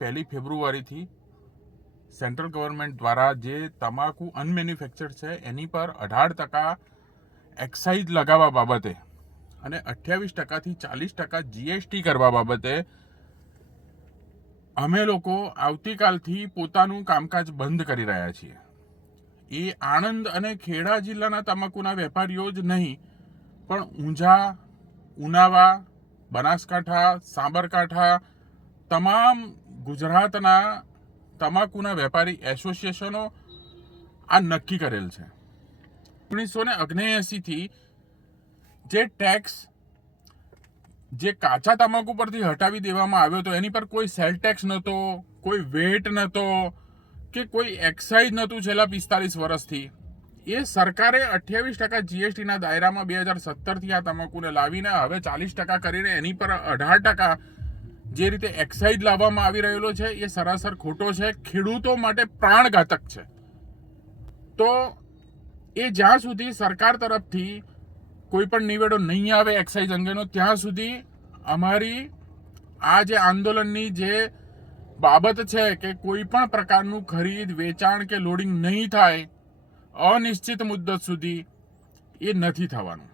1 ફેબ્રુઆરીથી central government દ્વારા જે તમાકુ અનમેન્યુફેક્ચર્ડ છે એની પર 18% એક્સાઇઝ લગાવવા બાબતે અને 28%થી 40% જીએસટી કરવા બાબતે અમે લોકો આવતીકાલથી પોતાનું કામકાજ બંધ કરી રહ્યા છીએ. એ આણંદ અને ખેડા જિલ્લાના તમાકુના વેપારીઓ જ નહીં, પણ ઊંઝા, ઉનાવા, બનાસકાંઠા, સાબરકાંઠા તમામ ગુજરાતના તમાકુના વેપારી એસોસિએશનો આ નક્કી કરેલ છે. 1979થી જે ટેક્સ જે કાચા તમાકુ પરથી હટાવી દેવામાં આવ્યો હતો એની પર કોઈ સેલ ટેક્સ નહોતો, કોઈ વેટ નહોતો કે કોઈ એક્સાઇઝ નહોતું છેલ્લા 45 વર્ષથી. એ સરકારે 28% જીએસટીના દાયરામાં 2017થી આ તમાકુને લાવીને હવે 40% કરીને એની પર 18% જે રીતે એક્સાઇઝ લાવવામાં આવી રહેલો છે એ સરાસર ખોટો છે, ખેડૂતો માટે પ્રાણઘાતક છે. તો એ જ્યાં સુધી સરકાર તરફથી કોઈ પણ નિવેડો નહીં આવે એક્સાઇઝ અંગેનો, ત્યાં સુધી અમારી આ જે આંદોલનની જે બાબત છે કે કોઈ પણ પ્રકારનું ખરીદ, વેચાણ કે લોડિંગ નહીં થાય અનિશ્ચિત મુદ્દત સુધી, એ નથી થવાનું.